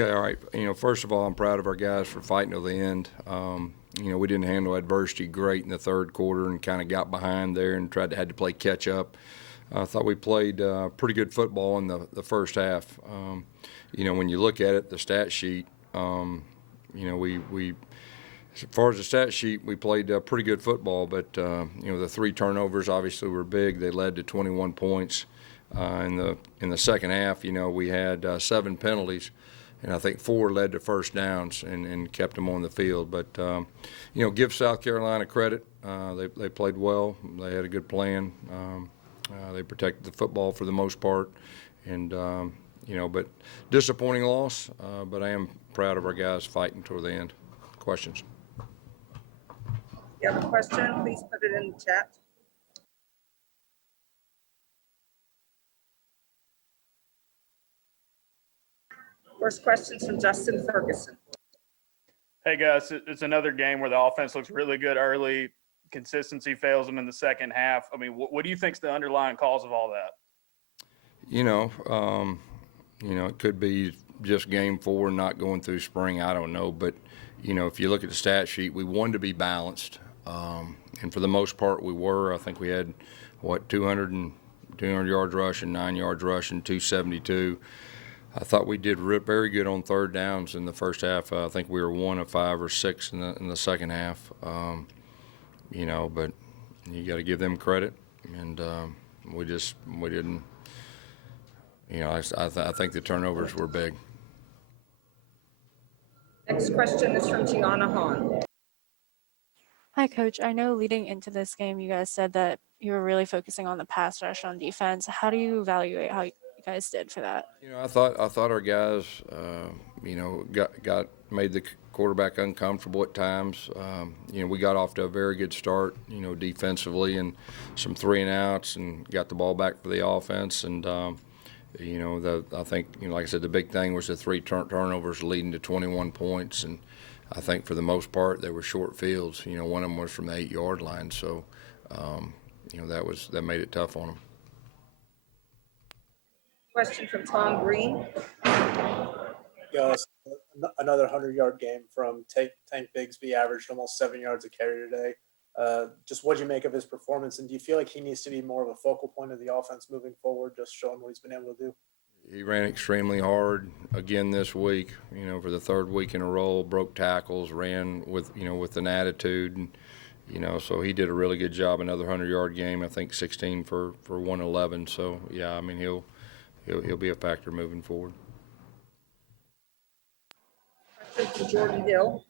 Okay, all right. First of all, I'm proud of our guys for fighting till the end. We didn't handle adversity great in the third quarter and kind of got behind there and had to play catch up. I thought we played pretty good football in the first half. When you look at it, the stat sheet, we as far as the stat sheet, we played pretty good football, but the 3 turnovers obviously were big. They led to 21 points. In the second half, we had 7 penalties, and I think 4 led to first downs and kept them on the field. But give South Carolina credit. They played well. They had a good plan. They protected the football for the most part, and but disappointing loss. But I am proud of our guys fighting toward the end. Questions? If you have a question, please put it in the chat. First question's from Justin Ferguson. Hey guys, it's another game where the offense looks really good early. Consistency fails them in the second half. I mean, what do you think's the underlying cause of all that? It could be just game 4 not going through spring. I don't know, but if you look at the stat sheet, we wanted to be balanced, and for the most part, we were. I think we had 200 yards rushing, 9 yards rushing, 272. I thought we did very good on third downs in the first half. I think we were 1 of 5 or 6 in the second half. But you got to give them credit, and we didn't. I think the turnovers were big. Next question is from Gianna Hahn. Hi, Coach. I know leading into this game, you guys said that you were really focusing on the pass rush on defense. How do you evaluate how you guys did for that? I thought our guys, made the quarterback uncomfortable at times. We got off to a very good start, defensively, and some 3 and outs, and got the ball back for the offense. And I think, like I said, the big thing was the 3 turnovers leading to 21 points, and I think for the most part they were short fields. One of them was from the 8-yard line, so that made it tough on them. Question from Tom Green. Gus, another 100-yard game from Tank Bigsby, averaged almost 7 yards a carry today. Just what do you make of his performance, and do you feel like he needs to be more of a focal point of the offense moving forward, just showing what he's been able to do? He ran extremely hard again this week, for the 3rd week in a row, broke tackles, ran with an attitude, and so he did a really good job. Another 100-yard game, I think 16 for 111. So yeah, I mean he'll be a factor moving forward. Question from Jordan Hill.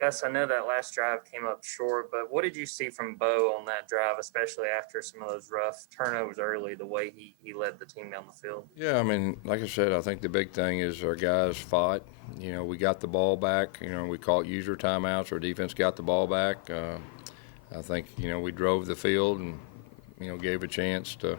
Gus, I know that last drive came up short, but what did you see from Bo on that drive, especially after some of those rough turnovers early, the way he led the team down the field? Yeah, I mean, like I said, I think the big thing is our guys fought. We got the ball back. We caught user timeouts. Our defense got the ball back. I think, we drove the field and, gave a chance to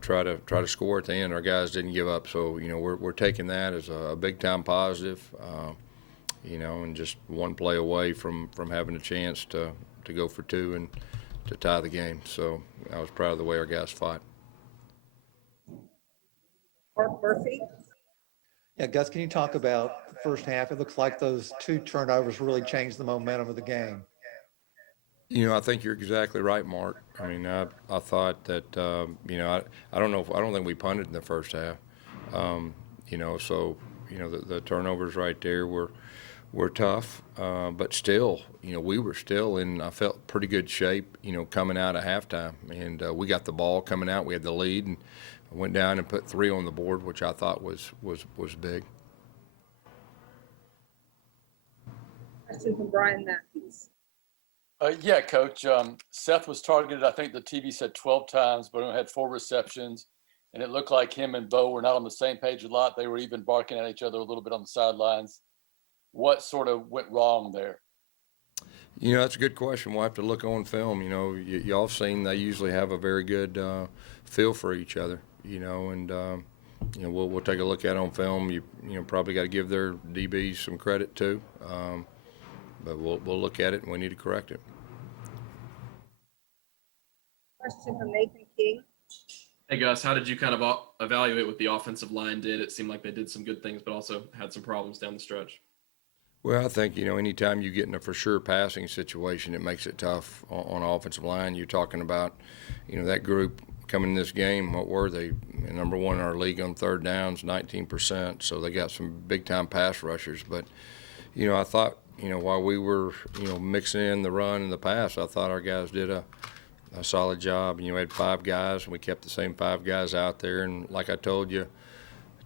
try to score at the end. Our guys didn't give up, so we're taking that as a big time positive. And just one play away from having a chance to go for 2 and to tie the game. So I was proud of the way our guys fought. Mark Murphy. Yeah, Gus, can you talk about the first half? It looks like those 2 turnovers really changed the momentum of the game. I think you're exactly right, Mark. I mean, I thought that, I don't think we punted in the first half. So, the turnovers right there were tough, but still, we were still in, I felt, pretty good shape, coming out of halftime. And we got the ball coming out. We had the lead and went down and put 3 on the board, which I thought was big. Question from Brian Matthews. Yeah, Coach. Seth was targeted, I think the TV said 12 times, but only had 4 receptions. And it looked like him and Bo were not on the same page a lot. They were even barking at each other a little bit on the sidelines. What sort of went wrong there? That's a good question. We'll have to look on film. Y'all seen they usually have a very good feel for each other, and we'll take a look at it on film. You probably got to give their DBs some credit too. But we'll look at it and we need to correct it. Question from Nathan King. Hey Gus, how did you kind of evaluate what the offensive line did? It seemed like they did some good things, but also had some problems down the stretch. Well, I think, anytime you get in a for sure passing situation, it makes it tough on offensive line. You're talking about, that group coming in this game, what were they? Number one in our league on third downs, 19%. So they got some big time pass rushers. But, I thought, while we were, mixing in the run and the pass, I thought our guys did a solid job. We had 5 guys, and we kept the same 5 guys out there. And like I told you,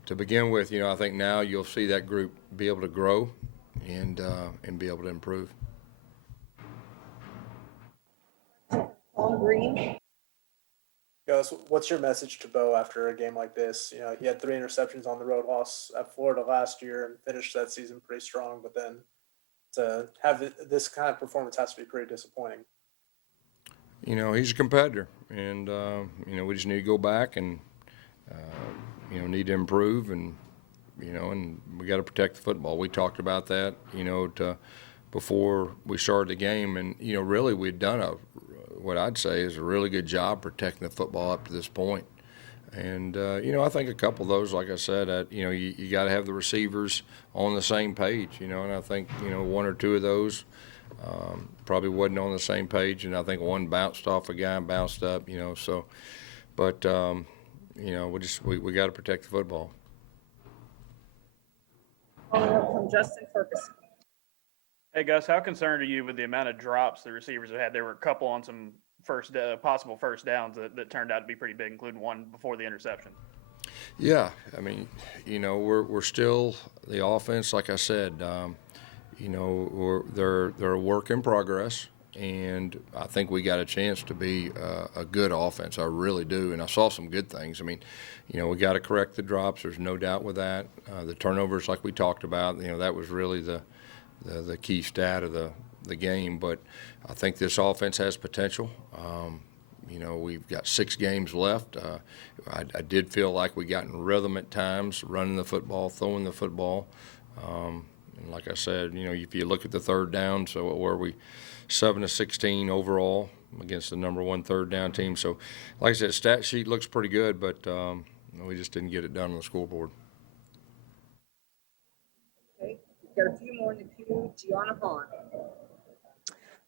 to begin with, I think now you'll see that group be able to grow and be able to improve. On Green. Gus, what's your message to Bo after a game like this? He had 3 interceptions on the road loss at Florida last year and finished that season pretty strong, but then to have this kind of performance has to be pretty disappointing. He's a competitor, and we just need to go back and need to improve, and and we got to protect the football. We talked about that, before we started the game, and really we'd done what I'd say is a really good job protecting the football up to this point. And I think a couple of those, like I said, you got to have the receivers on the same page, and I think 1 or 2 of those probably wasn't on the same page, and I think one bounced off a guy and bounced up, so, but we got to protect the football. Following up from Justin Ferguson. Hey Gus, how concerned are you with the amount of drops the receivers have had? There were a couple on some possible first downs that turned out to be pretty big, including one before the interception. Yeah, I mean, we're still the offense, like I said. They're a work in progress, and I think we got a chance to be a good offense. I really do, and I saw some good things. I mean, we got to correct the drops. There's no doubt with that. The turnovers, like we talked about, that was really the key stat of the game. But I think this offense has potential. We've got 6 games left. I did feel like we got in rhythm at times, running the football, throwing the football. And like I said, if you look at the third down, so what were we, 7-16 overall against the number 1 third down team. So, like I said, stat sheet looks pretty good, but we just didn't get it done on the scoreboard. Okay, we've got a few more in the queue. Gianna Vaughn.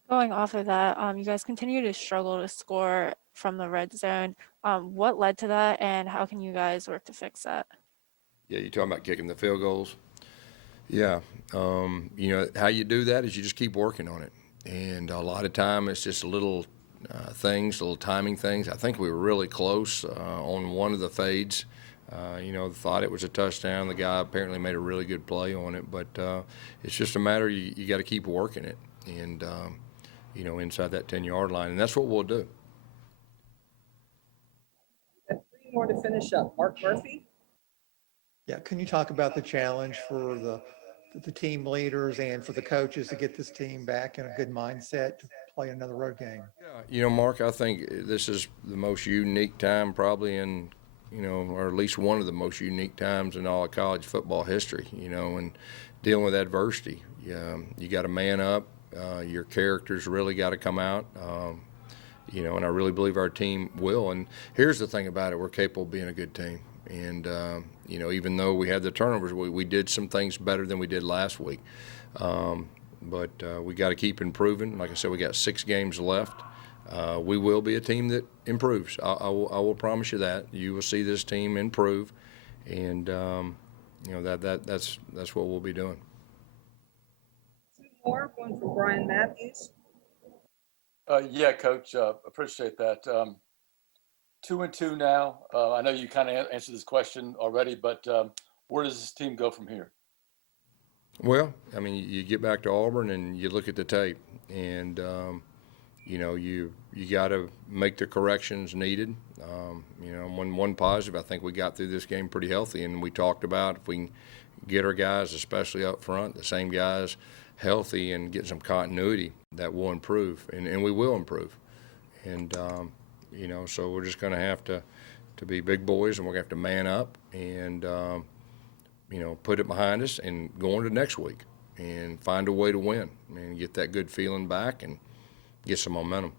Going off of that, you guys continue to struggle to score from the red zone. What led to that, and how can you guys work to fix that? Yeah, you're talking about kicking the field goals. Yeah, how you do that is you just keep working on it, and a lot of time it's just little little timing things. I think we were really close on one of the fades. Thought it was a touchdown. The guy apparently made a really good play on it, but it's just a matter you got to keep working it, and inside that 10-yard line, and that's what we'll do. Got 3 more to finish up. Mark Murphy. Yeah, can you talk about the challenge for the team leaders and for the coaches to get this team back in a good mindset to play another road game? Yeah, Mark, I think this is the most unique time probably in, or at least one of the most unique times in all of college football history, and dealing with adversity. You got to man up. Your characters really got to come out, and I really believe our team will. And here's the thing about it. We're capable of being a good team. And, even though we had the turnovers, we did some things better than we did last week. But we got to keep improving. Like I said, we got 6 games left. We will be a team that improves. I will promise you that. You will see this team improve. And, that's what we'll be doing. 2 more, one from Brian Matthews. Yeah, Coach, appreciate that. 2-2 now. I know you kind of answered this question already, but where does this team go from here? Well, I mean, you get back to Auburn and you look at the tape, and you got to make the corrections needed. One positive, I think we got through this game pretty healthy, and we talked about if we can get our guys, especially up front, the same guys, healthy and get some continuity, that will improve, and we will improve. And so we're just going to have to be big boys, and we're going to have to man up and put it behind us and go into next week and find a way to win and get that good feeling back and get some momentum.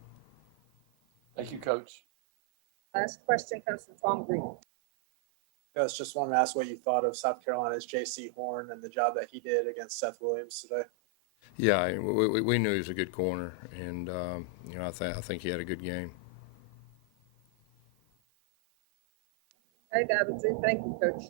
Thank you, Coach. Last question comes from Tom Green. Gus, just wanted to ask what you thought of South Carolina's J.C. Horn and the job that he did against Seth Williams today. Yeah, we knew he was a good corner, and I think he had a good game. Hey, Davidson, thank you, Coach.